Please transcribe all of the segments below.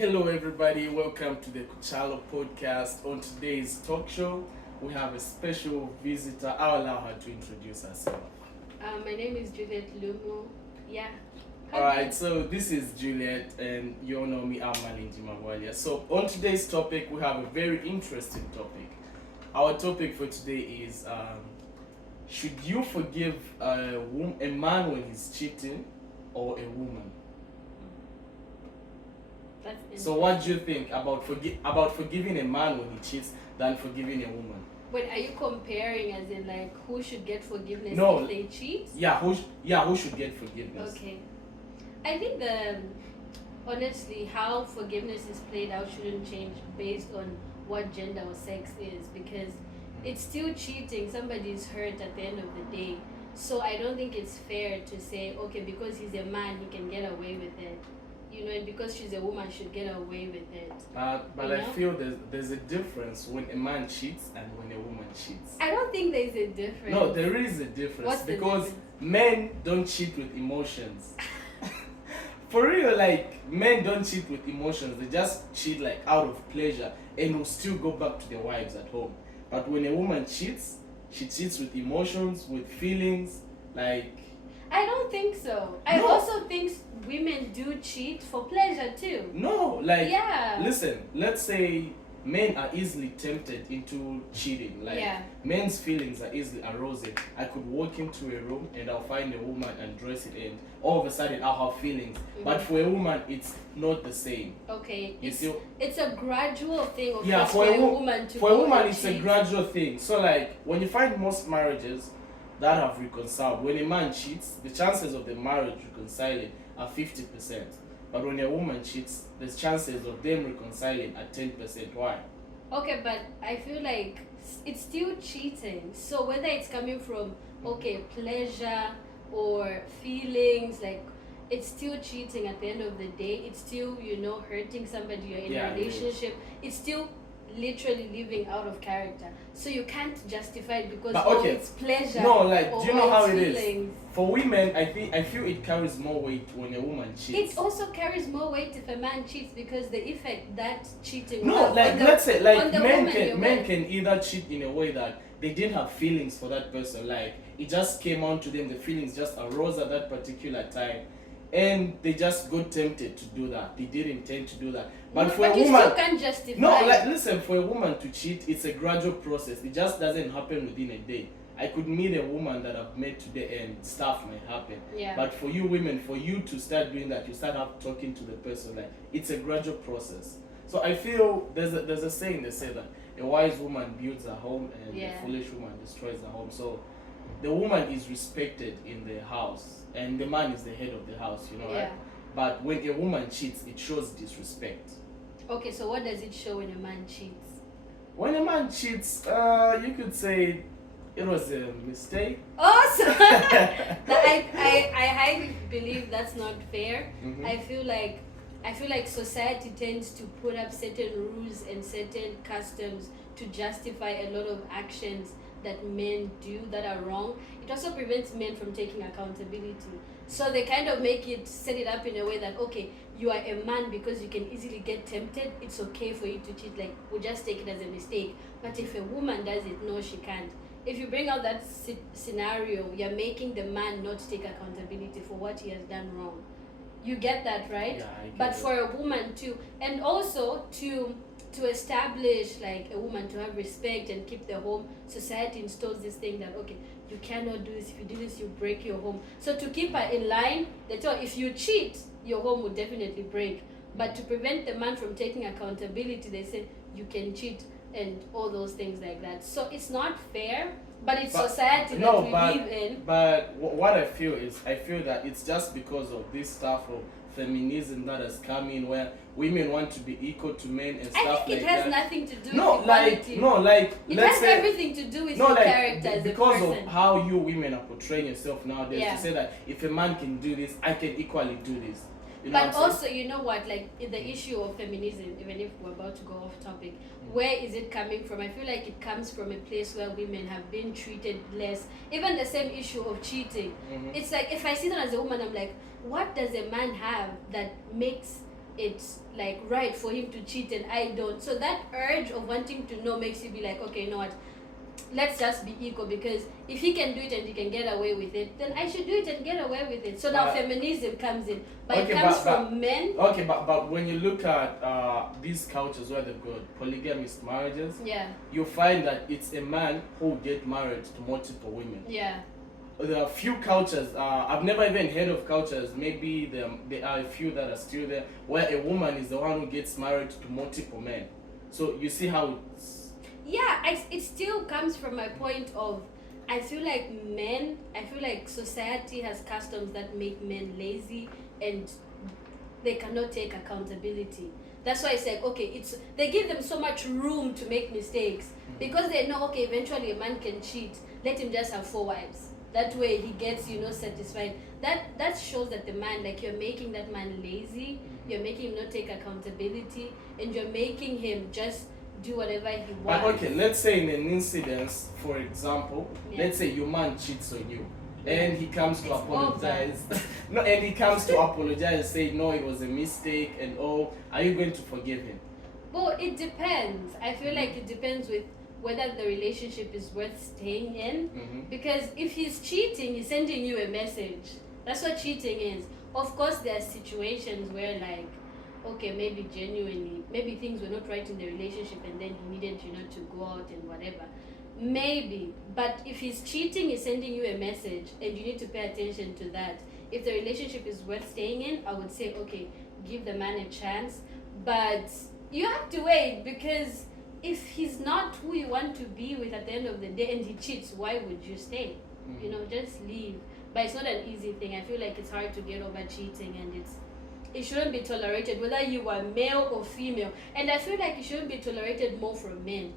Hello, everybody. Welcome to the Kuchalo podcast. On today's talk show, we have a special visitor. I'll allow her to introduce herself. My name is Juliet Lumo. Yeah. All right, so this is Juliet, and you all know me. I'm Malindi Mangwalia. So on today's topic, we have a very interesting topic. Our topic for today is: should you forgive a man when he's cheating, or a woman? So what do you think about forgiving a man when he cheats than forgiving a woman? Wait, are you comparing as in like who should get forgiveness No. if they cheat? Who should get forgiveness? Okay. I think honestly how forgiveness is played out shouldn't change based on what gender or sex is, because it's still cheating. Somebody's hurt at the end of the day. So I don't think it's fair to say, okay, because he's a man he can get away with it. And because she's a woman, should get away with it. But I feel there's a difference when a man cheats and when a woman cheats. I don't think there's a difference. No, there is a difference. What's the because difference? Men don't cheat with emotions. For real, like men don't cheat with emotions. They just cheat like out of pleasure and will still go back to their wives at home. But when a woman cheats, she cheats with emotions, with feelings, like. I don't think so. I also think women do cheat for pleasure too. No, like, yeah. Listen, let's say men are easily tempted into cheating. Like, men's feelings are easily aroused. I could walk into a room and I'll find a woman and dress it, and all of a sudden I'll have feelings. Mm-hmm. But for a woman, it's not the same. Okay, it's a gradual thing. Of for a woman, it's cheat. a gradual thing. So, like, when you find most marriages that have reconciled, when a man cheats, the chances of the marriage reconciling are 50%. But when a woman cheats, the chances of them reconciling are 10%. Why? Okay, but I feel like it's still cheating. So whether it's coming from pleasure or feelings, like it's still cheating at the end of the day. It's still, hurting somebody. You're in a relationship. It's still literally living out of character, so you can't justify it because it's pleasure. No, like, do you know how it feelings. is? For women, I feel it carries more weight when a woman cheats. It also carries more weight if a man cheats, because the effect that cheating. No, like, let's say, like, men can either cheat in a way that they didn't have feelings for that person, like it just came onto them, the feelings just arose at that particular time, and they just got tempted to do that. They didn't intend to do that. But for a woman, you still can't justify. No, like, listen, for a woman to cheat, it's a gradual process. It just doesn't happen within a day. I could meet a woman that I've met today and stuff might happen. Yeah. But for you women, for you to start doing that, you start talking to the person, like, it's a gradual process. So I feel there's a saying, they say that a wise woman builds a home and a foolish woman destroys the home. So the woman is respected in the house and the man is the head of the house, right? But when a woman cheats, it shows disrespect. Okay, so what does it show when a man cheats? When a man cheats, you could say it was a mistake. Awesome! I highly believe that's not fair. Mm-hmm. I feel like society tends to put up certain rules and certain customs to justify a lot of actions that men do that are wrong. It also prevents men from taking accountability. So they kind of set it up in a way that, okay, you are a man because you can easily get tempted. It's okay for you to cheat. Like, we'll just take it as a mistake. But if a woman does it, no, she can't. If you bring out that scenario, you're making the man not take accountability for what he has done wrong. You get that, right? Yeah, I get but it. For a woman too, and also to establish, like, a woman to have respect and keep the home, society installs this thing that, okay, you cannot do this. If you do this, you break your home. So to keep her in line, they tell her, if you cheat, your home will definitely break. But to prevent the man from taking accountability, they say you can cheat and all those things like that. So it's not fair, but it's society that we live in. But what I feel that it's just because of this stuff of feminism that has come in, where women want to be equal to men and stuff like that. I think it has nothing to do with equality. It has everything to do with your character as a person. Because of how you women are portraying yourself nowadays, to say that if a man can do this, I can equally do this. But also, you know what, like, the issue of feminism, even if we're about to go off topic, where is it coming from? I feel like it comes from a place where women have been treated less. Even the same issue of cheating. Mm-hmm. It's like, if I see that as a woman, I'm like, what does a man have that makes it's like right for him to cheat and I don't. So that urge of wanting to know makes you be like, okay, you know what, let's just be equal, because if he can do it and he can get away with it, then I should do it and get away with it. So now feminism comes in, but okay, it comes from men. Okay, but when you look at these cultures where they've got polygamous marriages, you find that it's a man who will get married to multiple women. There are a few cultures, I've never even heard of cultures, maybe there are a few that are still there, where a woman is the one who gets married to multiple men. So you see how it's... it still comes from my point of, I feel like society has customs that make men lazy and they cannot take accountability. That's why it's like, okay, they give them so much room to make mistakes, because they know, okay, eventually a man can cheat, let him just have 4 wives. That way he gets, satisfied. That shows that the man, like, you're making that man lazy, you're making him not take accountability, and you're making him just do whatever he wants. But okay, let's say in an incident, for example, let's say your man cheats on you, and he comes to apologize. No, and he comes to apologize, say no, it was a mistake, and are you going to forgive him? Well, it depends. I feel like it depends with whether the relationship is worth staying in. Because if he's cheating, he's sending you a message. That's what cheating is. Of course, there are situations where, like, okay, maybe genuinely, maybe things were not right in the relationship and then he needed to go out and whatever. Maybe. But if he's cheating, he's sending you a message and you need to pay attention to that. If the relationship is worth staying in, I would say, okay, give the man a chance. But you have to wait, because if he's not who you want to be with at the end of the day and he cheats, why would you stay? Just leave. But it's not an easy thing. I feel like it's hard to get over cheating, and it shouldn't be tolerated, whether you are male or female. And I feel like it shouldn't be tolerated more from men.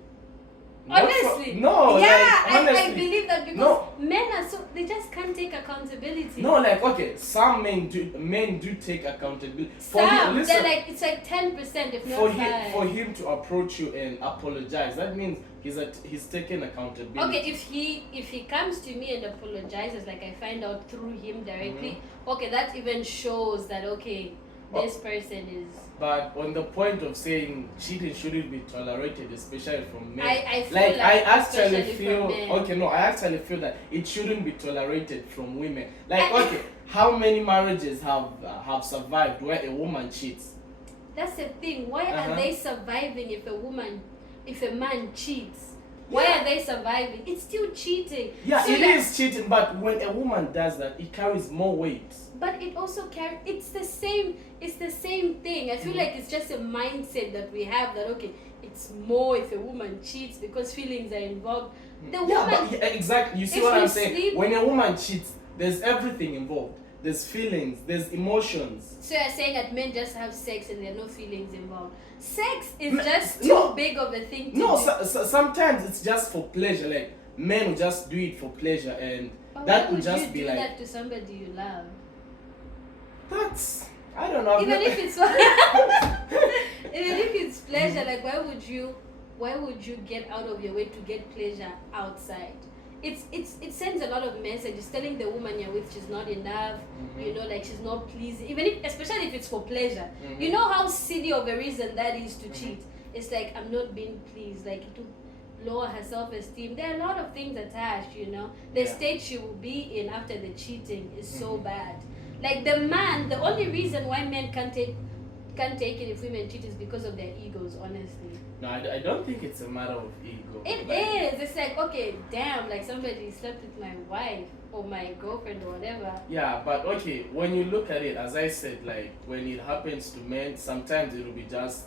Honestly. I believe that, because men are they just can't take accountability. No, like, okay, some men do take accountability. They're like, it's like 10% if not 5%. For him to approach you and apologize, that means he's taking accountability. Okay, if he comes to me and apologizes, like I find out through him directly, okay, that even shows that, okay, this person is... But on the point of saying cheating shouldn't be tolerated, especially from men, I actually feel that it shouldn't be tolerated from women. Like, okay, how many marriages have survived where a woman cheats? That's the thing. Why are they surviving if a man cheats? Why are they surviving? It's still cheating. Yeah, so it is cheating, but when a woman does that, it carries more weight. But it also it's the same thing. I feel like it's just a mindset that we have that, okay, it's more if a woman cheats because feelings are involved. Exactly. You see what I'm saying? When a woman cheats, there's everything involved. There's feelings, there's emotions. So you're saying that men just have sex and there are no feelings involved? Sex is just too big of a thing to do. Sometimes it's just for pleasure. Like, men will just do it for pleasure, and that would just be like... Why would you do that to somebody you love? I don't know. Even if it's pleasure, like, why would you get out of your way to get pleasure outside? It sends a lot of messages telling the woman you're with she's not enough, like she's not pleased, especially if it's for pleasure. You know how silly of a reason that is to cheat. It's like, I'm not being pleased, like, it will lower her self-esteem. There are a lot of things attached, the state she will be in after the cheating is so bad. Like, the man, the only reason why men can't take it if women cheat is because of their egos, honestly. No, I don't think it's a matter of ego. It is. It's like, okay, damn, like somebody slept with my wife or my girlfriend or whatever. Yeah, but okay, when you look at it, as I said, like, when it happens to men, sometimes it will be just,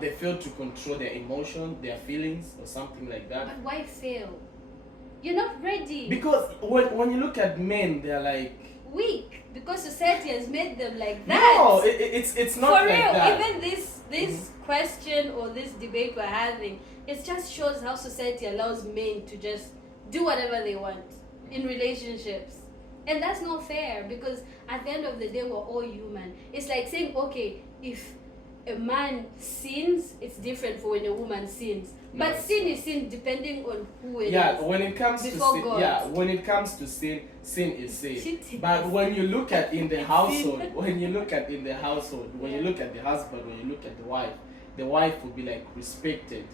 they fail to control their emotion, their feelings, or something like that. But why fail? You're not ready. Because when you look at men, they're like... weak, because society has made them like that. No, it's not for like real. that. Even this question or this debate we're having, it just shows how society allows men to just do whatever they want in relationships, and that's not fair, because at the end of the day we're all human. It's like saying, okay, if a man sins, it's different for when a woman sins. But sin is sin depending on who it is. When it comes to sin, when it comes to sin, sin is sin. But when you look at in the household, when you look at in the household, when you look at the husband, when you look at the wife will be like respected.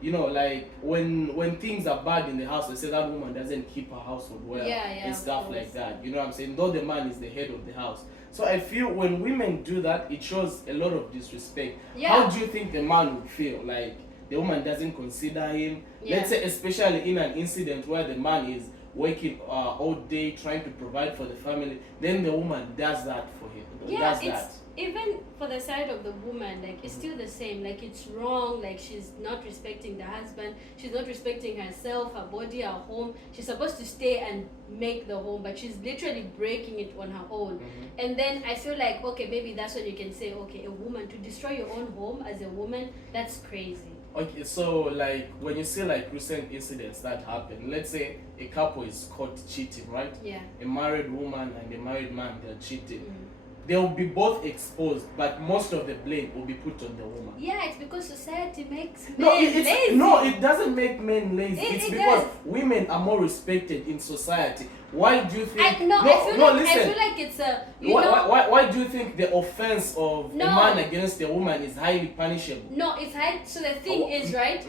You know, like when things are bad in the house, they say that woman doesn't keep her household well and stuff like that. You know what I'm saying? Though the man is the head of the house. So I feel when women do that, it shows a lot of disrespect. How do you think the man would feel? Like the woman doesn't consider him. Let's say especially in an incident where the man is working all day trying to provide for the family, then the woman does that for him. Does that. Even for the side of the woman, like it's still the same. Like it's wrong. Like she's not respecting the husband. She's not respecting herself, her body, her home. She's supposed to stay and make the home, but she's literally breaking it on her own. And then I feel like, okay, maybe that's when you can say, okay, a woman to destroy your own home as a woman, that's crazy. Okay, so like when you see like recent incidents that happen, let's say a couple is caught cheating, right? Yeah. A married woman and a married man, they're cheating. They will be both exposed, but most of the blame will be put on the woman. Yeah, it's because society makes men lazy. No, it doesn't make men lazy. It's because women are more respected in society. Why do you think? I feel like it's a. Why do you think the offense of a man against a woman is highly punishable? No, it's high. So the thing is, right?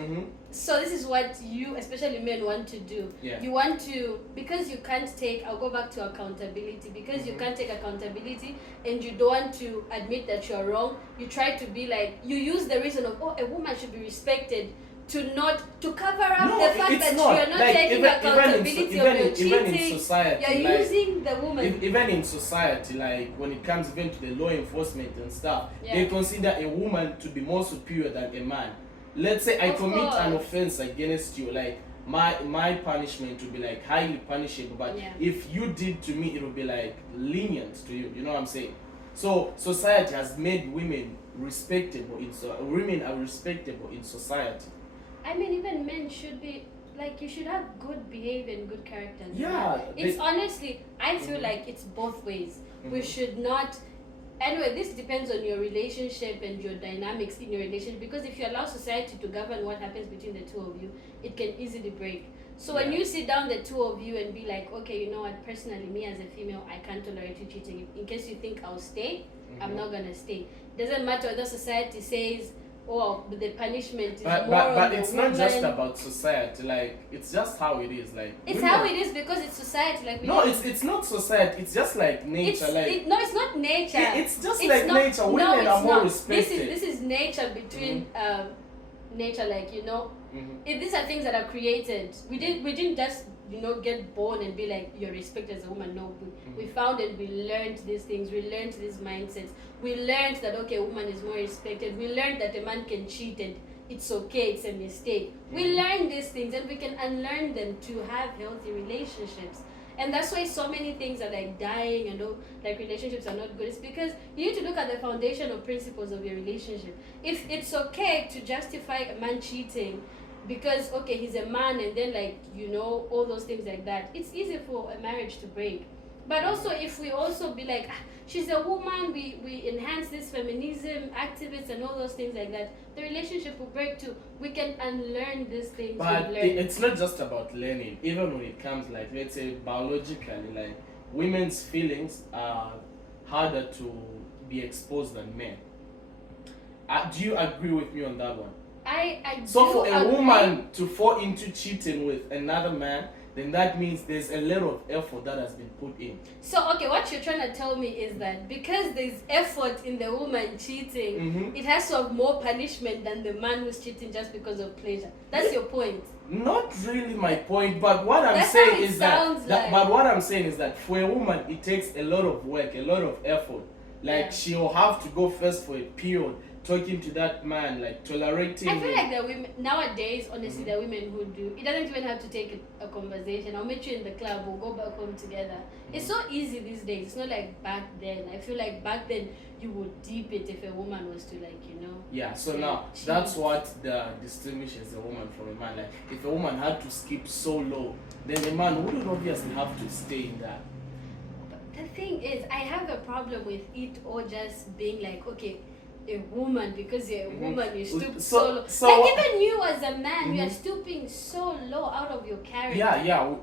So this is what you, especially men, want to do. You want to, because you can't take. I'll go back to accountability. Because you can't take accountability and you don't want to admit that you're wrong. You try to be like, you use the reason of, a woman should be respected. To cover up the fact that you're not like, taking accountability of your cheating. Even in society, you're using the woman. Even in society, like when it comes even to the law enforcement and stuff, they consider a woman to be more superior than a man. Let's say I commit an offense against you, like my punishment will be like highly punishable, but if you did to me, it will be like lenient to you. You know what I'm saying? So society has made women respectable. Women are respectable in society. I mean, even men should be, like, you should have good behavior and good character. It's honestly, I feel like it's both ways. We should not, anyway, this depends on your relationship and your dynamics in your relationship, because if you allow society to govern what happens between the two of you, it can easily break. So when you sit down the two of you and be like, okay, you know what, personally, me as a female, I can't tolerate you cheating. In case you think I'll stay, I'm not gonna stay. Doesn't matter whether society says, the punishment is but it's not just about society. Like it's just how it is. Like it's how it is because it's society. Like it's not society. It's just like nature. It's not nature. It's just like nature. Women are more respected. This is nature between nature. Like these are things that are created. We didn't just get born and be like, you're respected as a woman. No, we found and we learned these things. We learned these mindsets. We learned that, okay, a woman is more respected. We learned that a man can cheat and it's okay, it's a mistake. We learn these things and we can unlearn them to have healthy relationships. And that's why so many things are like dying and like relationships are not good. It's because you need to look at the foundational principles of your relationship. If it's okay to justify a man cheating because, okay, he's a man and then all those things like that, it's easy for a marriage to break. But also if we also be like, she's a woman, we enhance this feminism, activists and all those things like that, the relationship will break too. We can unlearn these things. But it's not just about learning. Even when it comes, like, let's say biologically, like women's feelings are harder to be exposed than men. Do you agree with me on that one? So for a woman to fall into cheating with another man, then that means there's a lot of effort that has been put in. So, okay, what you're trying to tell me is that because there's effort in the woman cheating, it has to have more punishment than the man who's cheating just because of pleasure. That's your point. Not really my point, but what I'm saying is that for a woman, it takes a lot of work, a lot of effort. Like she'll have to go first for a period, talking to that man, like tolerating. I feel like the women nowadays, honestly, the women who do it doesn't even have to take a conversation. I'll meet you in the club. We'll go back home together. It's so easy these days. It's not like back then. I feel like back then you would deep it if a woman was to Yeah. So now that's what distinguishes a woman from a man. Like if a woman had to skip so low, then a man wouldn't obviously have to stay in that. But the thing is, I have a problem with it or just being like, okay, a woman, because you're a woman, you stoop so low. Like even you as a man, you're stooping so low out of your character.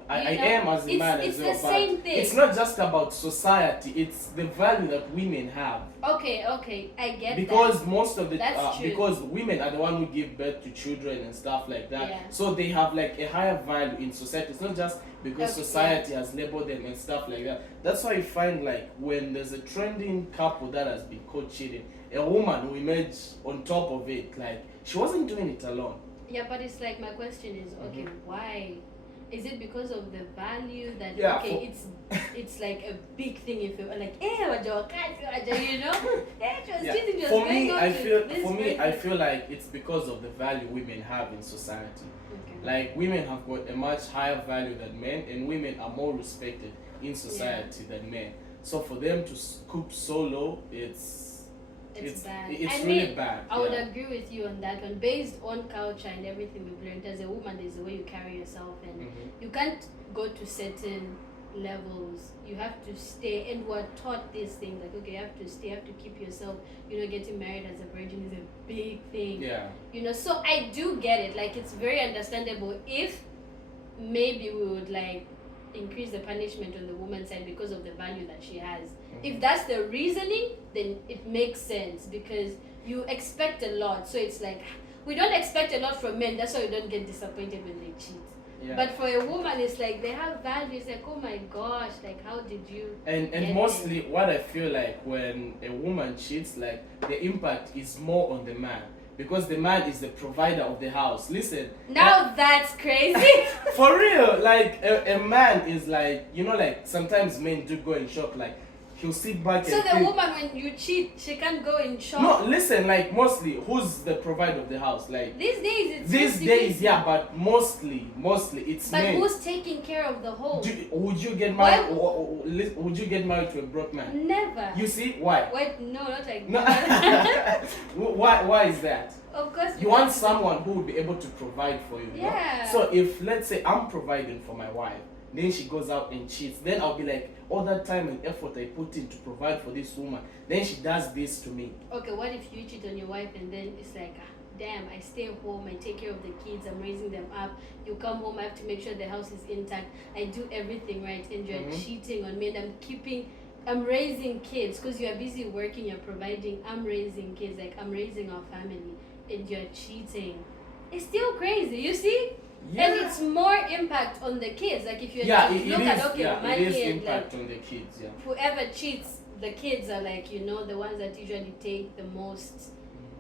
I am as a man as well. It's the same thing. It's not just about society, it's the value that women have. Okay, I get because that. Most of the That's true. because women are the one who give birth to children and stuff like that, so they have like a higher value in society. It's not just because society has labeled them and stuff like that. That's why you find like when there's a trending couple that has been caught cheating, a woman will emerge on top of it, like she wasn't doing it alone. Yeah, but it's like, my question is, okay, why? Is it because of the value that it's like a big thing if you're like, you know? She was cheating, she was for going me, on I to feel this for me, person. I feel like it's because of the value women have in society. Like women have got a much higher value than men, and women are more respected in society than men. So for them to scoop so low, it's bad. It's really bad. I would agree with you on that one. Based on culture and everything we've learned, as a woman, there's the way you carry yourself, and you can't go to certain levels. You have to stay, and we're taught these things like, okay, you have to stay, you have to keep yourself. You know, getting married as a virgin is a big thing. Yeah. You know, so I do get it. Like, it's very understandable if maybe we would like increase the punishment on the woman's side because of the value that she has. If that's the reasoning, then it makes sense, because you expect a lot. So it's like, we don't expect a lot from men, that's why we don't get disappointed when they cheat. Yeah. But for a woman, it's like they have values, like, oh my gosh, like, how did you and mostly it? What I feel like when a woman cheats, like the impact is more on the man, because the man is the provider of the house. Listen, now that's crazy. For real, like a man is like, you know, like sometimes men do go in shock, like he'll sit back so and the woman, when you cheat, she can't go in shock? No, listen, like mostly, who's the provider of the house? Like these days, but mostly it's men. But who's taking care of the home? Would you get married? Would you get married to a broke man? Never. You see why? Wait, no, not like no. Why is that? Of course. You want someone who will be able to provide for you. Yeah. So if, let's say, I'm providing for my wife, then she goes out and cheats, then I'll be like, all that time and effort I put in to provide for this woman, then she does this to me. Okay, what if you cheat on your wife and then it's like, damn, I stay home, I take care of the kids, I'm raising them up, you come home, I have to make sure the house is intact, I do everything right, and you're cheating on me, and I'm raising kids, because you're busy working, you're providing, I'm raising kids, like I'm raising our family, and you're cheating. It's still crazy, you see? Yeah. And it's more impact on the kids. Like if you look at money, it is and impact on the kids. Yeah. Whoever cheats, the kids are like, you know, the ones that usually take the most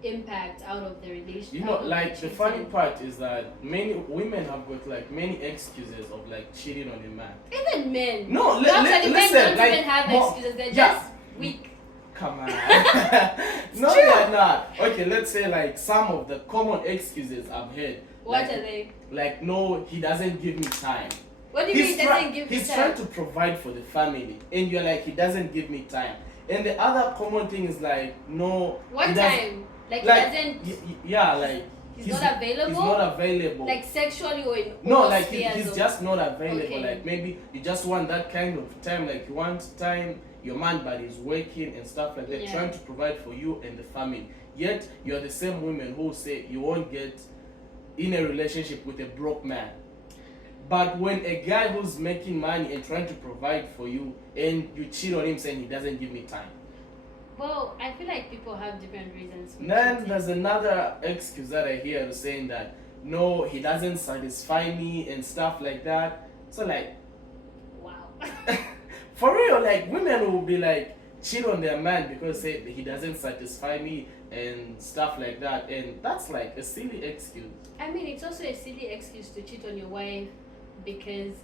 impact out of the relationship. You know, like the funny part is that many women have got like many excuses of like cheating on a man. Even men. No, listen. Men don't like, even have excuses. They're just weak. Come on. No, they're not. Okay, let's say like some of the common excuses I've heard. What are they? Like, no, he doesn't give me time. What do you mean he doesn't give you time? He's trying to provide for the family, and you're like, he doesn't give me time. And the other common thing is like, no. What time? Like he doesn't. Yeah, like. He's not available? He's not available. Like sexually or in no, like he's just not available. Okay. Like maybe you just want that kind of time. Like you want time, your man, but he's working and stuff like that, trying to provide for you and the family. Yet you're the same women who say you won't get in a relationship with a broke man. But when a guy who's making money and trying to provide for you, and you cheat on him saying he doesn't give me time. Well, I feel like people have different reasons. Then there's another excuse that I hear saying that, no, he doesn't satisfy me and stuff like that. So like, wow. For real, like women will be like, cheat on their man because he doesn't satisfy me and stuff like that, and that's like a silly excuse. I mean, it's also a silly excuse to cheat on your wife because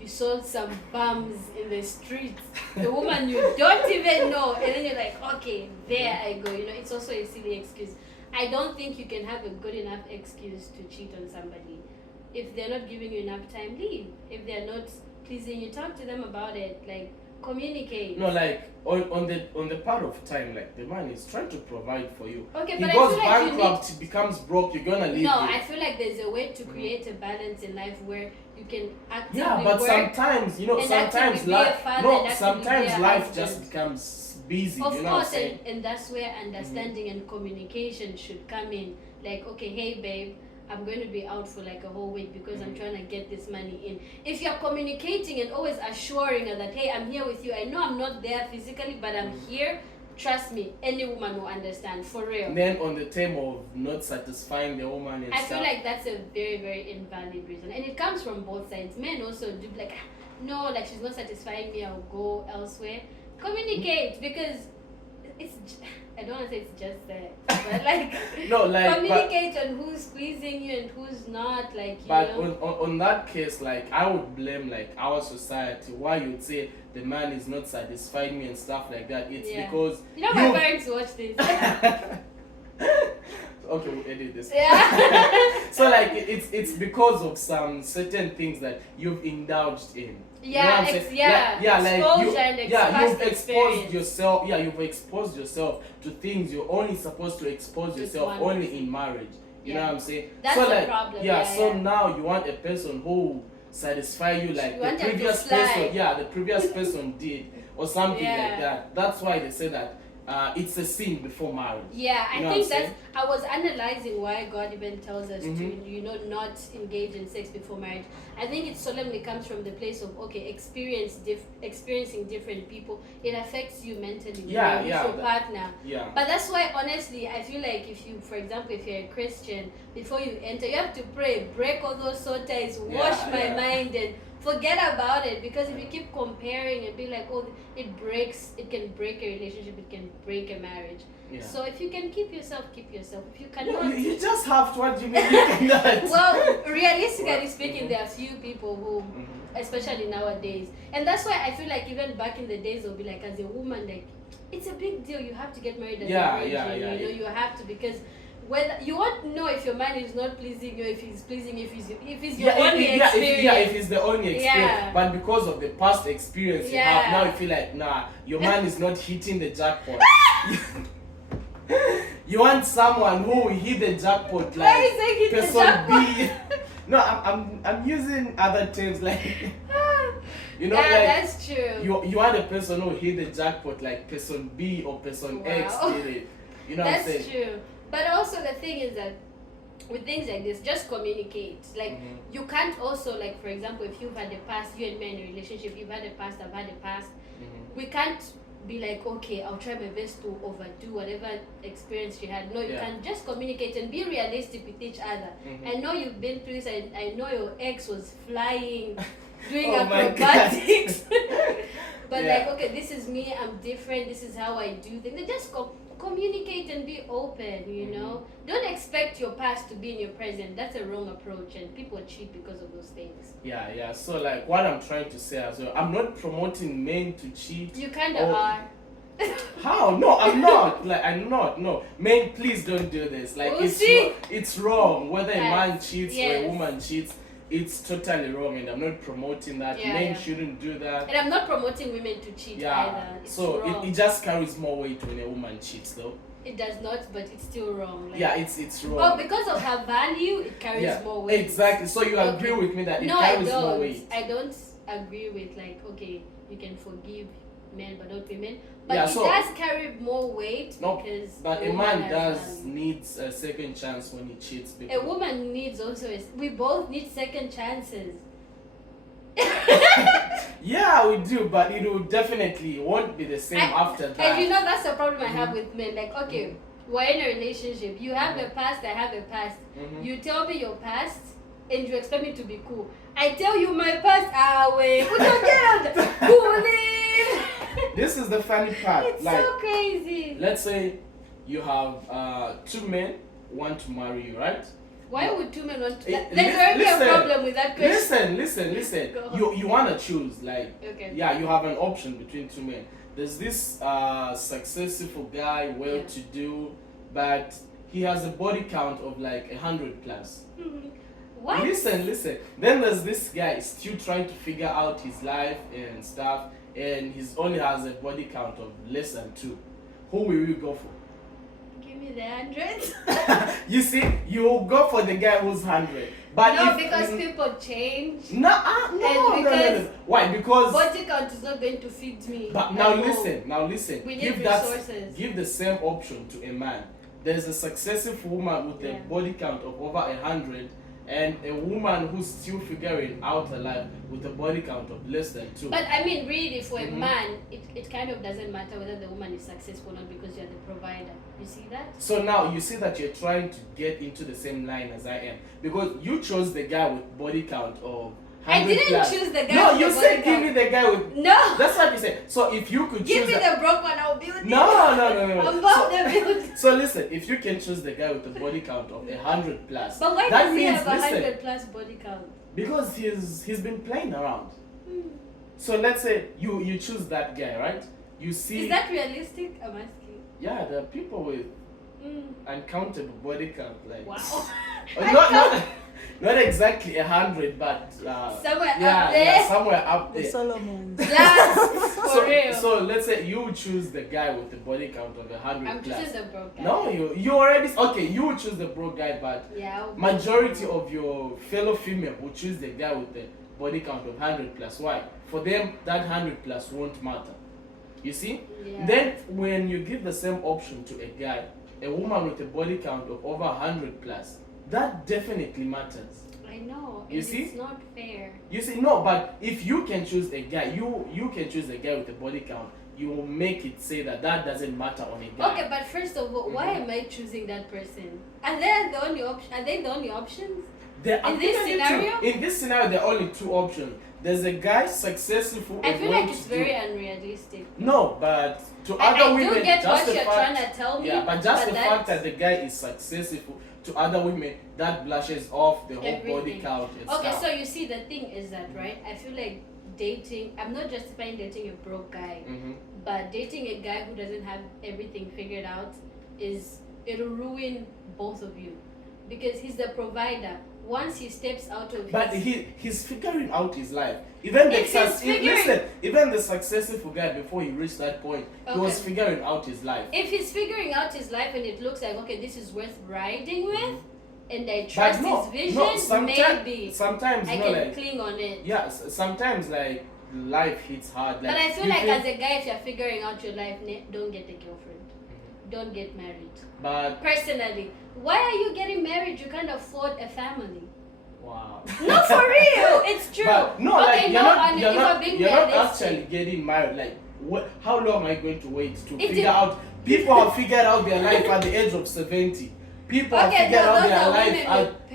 you saw some bums in the streets, the woman you don't even know, and then you're like, okay, there I go. You know, it's also a silly excuse. I don't think you can have a good enough excuse to cheat on somebody. If they're not giving you enough time, leave. If they're not pleasing you, talk to them about it. Like, Communicate. No, like on the part of time, like the man is trying to provide for you. Okay, He but goes I feel like bankrupt, he becomes broke, you're gonna leave No, him. I feel like there's a way to create a balance in life where you can actively Yeah, but work sometimes, you know, and sometimes actively be a life, father no, and actively sometimes be a life husband. just becomes busy. Of You know what I'm course, saying? and that's where understanding and communication should come in. Like, okay, hey babe, I'm going to be out for like a whole week because I'm trying to get this money in. If you're communicating and always assuring her that, hey, I'm here with you. I know I'm not there physically, but I'm here. Trust me, any woman will understand, for real. And then on the term of not satisfying the woman and I stuff. feel like that's a very, very invalid reason. And it comes from both sides. Men also do like, no, like she's not satisfying me, I'll go elsewhere. Communicate, because it's, I don't want to say it's just that, but like, no, like, communicate on who's pleasing you and who's not, like, you but know. on that case, like, I would blame like our society. Why you'd say the man is not satisfying me and stuff like that? It's because you know my parents watch this. Okay, we'll edit this. Yeah. So like it's because of some certain things that you've indulged in. Yeah, you know exposure and you've exposed experience. yourself. Yeah, you've exposed yourself to things you're only supposed to expose yourself only in marriage. You know what I'm saying? That's so the like, problem. So now you want a person who satisfy you like the previous person. Yeah, the previous person did or something like that. That's why they say that. It's a sin before marriage. Yeah, I think that's. I was analyzing why God even tells us to, not engage in sex before marriage. I think it solemnly comes from the place of experiencing different people. It affects you mentally. With your partner. Yeah. But that's why, honestly, I feel like if you, for example, if you're a Christian, before you enter, you have to pray, break all those soul ties, wash my mind, and forget about it. Because if you keep comparing and be like, oh, it can break a relationship, it can break a marriage. Yeah. So if you can keep yourself. If you cannot, you just have to. What do you mean? Well, realistically speaking, there are few people who, especially nowadays, and that's why I feel like even back in the days, they'll be like, as a woman, like, it's a big deal. You have to get married as a virgin. You have to, because whether you won't know if your man is not pleasing you, if he's pleasing, if he's your only experience. If it's the only experience. Yeah. But because of the past experience you have, now you feel like, nah, your man is not hitting the jackpot. You want someone who will hit the jackpot, like person B. No, I'm using other terms like like that's true. You want a person who will hit the jackpot like person B or person X did it. You know that's what I'm saying? True. But also the thing is that with things like this, just communicate. Like you can't also, like, for example, if you've had a past, you and me in a relationship, you've had a past, I've had a past, we can't be like, okay, I'll try my best to overdo whatever experience you had. No, you can just communicate and be realistic with each other. I know you've been through this. I know your ex was flying, doing acrobatics. But like, okay, this is me, I'm different, this is how I do things. Just communicate and be open, you know. Don't expect your past to be in your present. That's a wrong approach, and people cheat because of those things. Yeah. So like what I'm trying to say as well, I'm not promoting men to cheat. You kind of are. How? No, I'm not. Like, I'm not. No, men, please don't do this. Like, it's wrong. Whether a man cheats or a woman cheats, it's totally wrong, and I'm not promoting that. Men shouldn't do that. And I'm not promoting women to cheat either. It's so wrong. It just carries more weight when a woman cheats, though. It does not, but it's still wrong. Like, it's wrong. Oh, because of her value, it carries more weight. Exactly. So you agree with me that it carries more weight? I don't agree with, like, okay, you can forgive men but not women. But it does carry more weight because but a man needs a second chance when he cheats. A woman needs also we both need second chances. Yeah, we do, but it will definitely won't be the same after that. And that's the problem I have with men. Like, okay, we're in a relationship. You have a past, I have a past. You tell me your past, and you expect me to be cool. I tell you my past, wait, put your hand, cool. This is the funny part. It's like, so crazy. Let's say you have two men want to marry you, right? Why would two men want to? There's already a problem with that question. Listen. You want to choose, like, you have an option between two men. There's this successful guy, well-to-do, but he has a body count of like 100 plus. What? Listen. Then there's this guy still trying to figure out his life and stuff, and he only has a body count of less than 2, who will you go for? Give me the 100. You see, you will go for the guy who's 100. But no, because people change. No. Why? Because body count is not going to feed me. But now listen. We need resources. Give the same option to a man. There's a successful woman with a body count of over 100, and a woman who's still figuring out her life with a body count of less than 2. But I mean, really, for a man, it kind of doesn't matter whether the woman is successful or not, because you're the provider. You see that? So now you see that you're trying to get into the same line as I am, because you chose the guy with body count of 100 I didn't plus. choose the guy No, with you the said body give me count. the guy with. No. That's what you said. So if you could Give choose me the broke one, I'll build it. No. I'm both the build. So listen, if you can choose the guy with a body count of 100 plus, But why that does he means, have 100 plus body count? Because he's been playing around. So let's say you choose that guy, right? You see. Is that realistic? I'm asking. Yeah, there are people with uncountable body count, like. Wow. Not exactly 100, but somewhere up there. Yeah, somewhere up there. The Solomons. For real. So let's say you choose the guy with the body count of 100 I'm plus. choosing the broke guy. No, you already okay. You will choose the broke guy, but majority of your fellow female will choose the guy with the body count of 100 plus. Why? For them, that 100 plus won't matter. You see? Yeah. Then when you give the same option to a guy, a woman with a body count of over 100 plus, that definitely matters. I know. You see? It's not fair. You see, no, but if you can choose a guy, you can choose a guy with a body count, you will make it say that doesn't matter on a guy. Okay, but first of all, why am I choosing that person? Are they the only option? Are they the only options? In this scenario? In this scenario, there are only 2 options. There's a guy successful. I feel like it's very unrealistic. No, but to other women, I do get just what the you're fact, trying to tell me. Yeah, but just the fact that the guy is successful to other women, that blushes off the whole body count. Okay, so you see, the thing is that, right? I feel like dating. I'm not justifying dating a broke guy, but dating a guy who doesn't have everything figured out it'll ruin both of you, because he's the provider. Once he steps out of he's figuring out his life. Even the successful guy, before he reached that point, he was figuring out his life. If he's figuring out his life and it looks like, okay, this is worth riding with, and I trust his vision, maybe sometimes I can cling on it. Yeah, sometimes like life hits hard. But I feel like as a guy, if you're figuring out your life, don't get a girlfriend. Don't get married. But personally, why are you getting married? You can't afford a family. Wow. No, for real, it's true. But no, okay, like you're not actually getting married. Like, how long am I going to wait to figure out? People have figured out their life at the age of 70. People have figured out their life at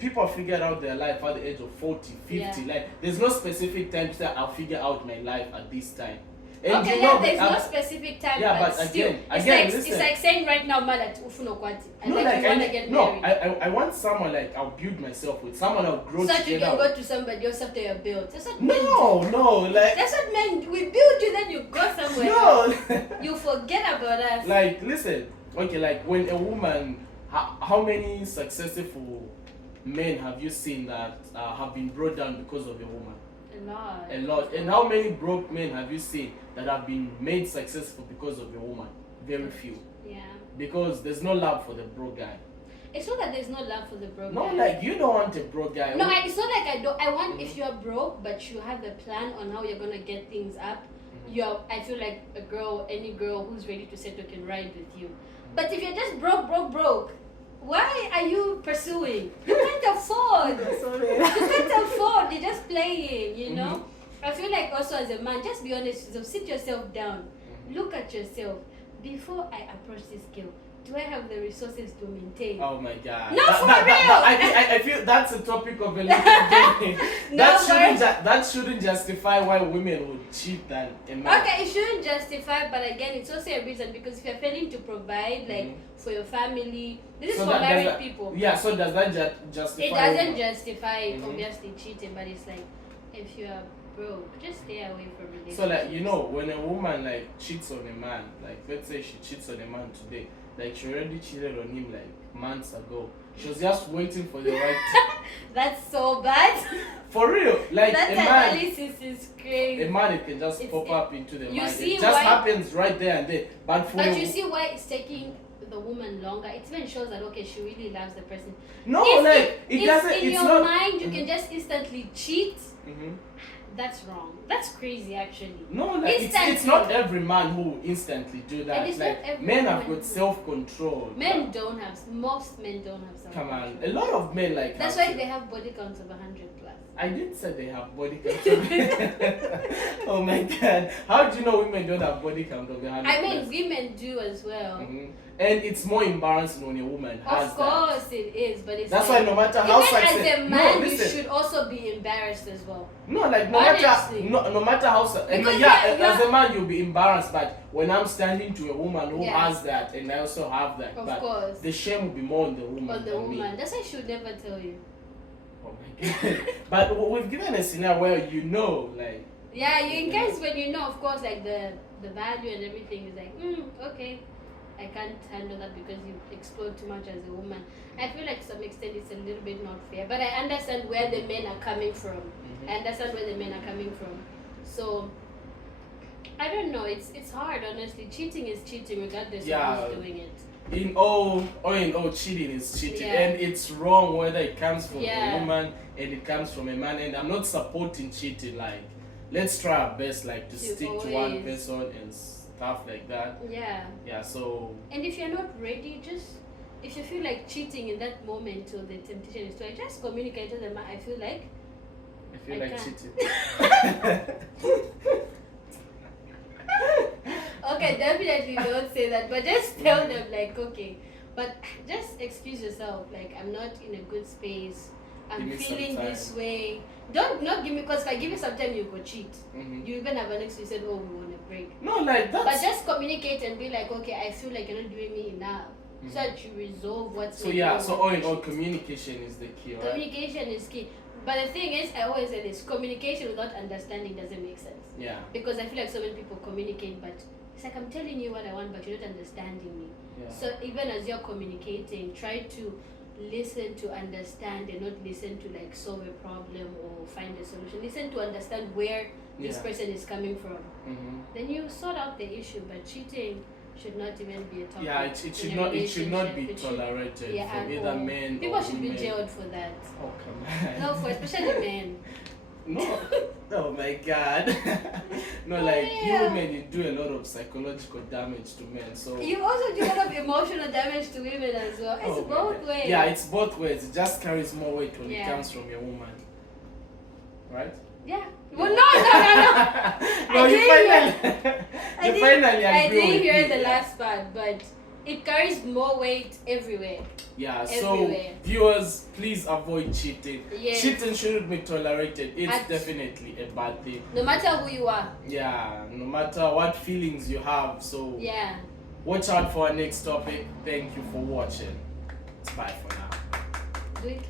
people have figured out their life at the age of 40, 50. Yeah. Like, there's no specific time to say I'll figure out my life at this time. And there's no specific time, but still, it's like saying right now, Malat Ufunokwati. I want someone like I'll build myself with, someone I'll grow together. So you can go to somebody else after you're built. That's what that's what men, we build you, then you go somewhere. No. You forget about us. Like, listen, okay, like when a woman, how many successful men have you seen that have been brought down because of a woman? A lot. And how many broke men have you seen that have been made successful because of a woman? Very few. Yeah. Because there's no love for the broke guy. It's not that there's no love for the broke guy. No, like you don't want a broke guy. No, it's not like I don't. I want if you're broke, but you have a plan on how you're gonna get things up. I feel like any girl who's ready to settle can ride with you. But if you're just broke, why are you pursuing? You can't afford. Sorry. You can't afford. You're just playing, you know? I feel like also as a man, just be honest. So sit yourself down. Look at yourself. Before I approach this girl, do I have the resources to maintain? Oh my God. No, for real. I feel that's a topic of a little bit. That shouldn't justify why women would cheat than a man. Okay, it shouldn't justify, but again, it's also a reason, because if you're failing to provide, like for your family, this is for married people. Yeah, so does that justify? It doesn't justify obviously cheating, but it's like if you are broke, just stay away from relationships. So like, you know, when a woman like cheats on a man, like let's say she cheats on a man today, like she already cheated on him like months ago. She was just waiting for the right That's so bad. for real. Like That a man, analysis is crazy. a man, it can just It's- pop up into the you mind. see It just why- happens right there and there. But for But you see why it's taking the woman longer? It even shows that okay, she really loves the person. no, If like it if doesn't. in It's your not. mind you can just instantly cheat. Mhm. That's wrong. That's crazy, actually. No, like it's Instantly. not every man who instantly do that. And it's Like not every men have woman got who- self-control. Men don't have. Most men don't have self. Come on, a lot of men like. That's have why to- they have body counts of 100 plus. I did say they have body count. Oh my god, how do you know women don't have body count of 100? I mean, women do as well. Mhm. And it's more embarrassing when a woman has Of that. course it is, but it's That's why like, no matter how even success, as a man, no, you listen. should also be embarrassed as well. No, like no matter Honestly. no matter how Because yeah, yeah, as a man you'll be embarrassed, but when I'm standing to a woman who Yeah. has that and I also have that, Of but course. the shame will be more on the woman On the than me. woman. That's why I should never tell you. Oh my god. But we've given a scenario where you know, like Yeah, you in case when you know, of course, like the value and everything is like, okay, I can't handle that because you explode too much as a woman. I feel like to some extent it's a little bit not fair, but I understand where the men are coming from. Mhm. I understand where the men are coming from. So I don't know. It's hard, honestly. Cheating is cheating, regardless Yeah. of who's doing it. in all cheating is cheating, Yeah. and it's wrong whether it comes from Yeah. a woman and it comes from a man. And I'm not supporting cheating. Like, let's try our best, like to To stick to one always- person and stuff like that. Yeah. Yeah. So And if you're not ready, just if you feel like cheating in that moment or the temptation is to like just communicate to them. I feel like I feel I like can't. cheating. okay, definitely don't say that, but just tell them like okay, but just excuse yourself. Like I'm not in a good space. Give I'm me some feeling time. this way. Don't not give me because if I give you some time, you go cheat. Mhm. You even have an excuse. Said, oh, we want a break. No, like But that's. just communicate and be like, okay, I feel like you're not doing me enough, Mhm. so that you resolve what's. So going yeah. on So with all the in all, cheat. communication is the key, right? Communication is key. But the thing is, I always say this: communication without understanding doesn't make sense. Yeah. Because I feel like so many people communicate, but it's like I'm telling you what I want, but you're not understanding me. Yeah. So even as you're communicating, try to listen to understand and not listen to like solve a problem or find a solution. Listen to understand where this Yeah. person is coming from. Mhm. Then you sort out the issue. But cheating should not even be a topic. Yeah, it in should a not relationship. be It should- tolerated yeah, from at either all. men People or should women. be jailed for that. Oh come on. No, for especially men. No. Oh my god. No, like you Yeah. women, you do a lot of psychological damage to men. So You also do a lot of emotional damage to women as well. It's Oh my both God. ways. Yeah, it's both ways. It just carries more weight when it Yeah. comes from a woman. Right? Yeah. Well, no. No, you didn't finally I you didn't- finally I agree didn't with hear me. the last part, but it carries more weight everywhere. Yeah, so everywhere. viewers, please avoid cheating. Yes. Cheating shouldn't be tolerated. It's At- definitely a bad thing. No matter who you are. Yeah, no matter what feelings you have. So Yeah. watch out for our next topic. Thank you for watching. Bye for now. Do it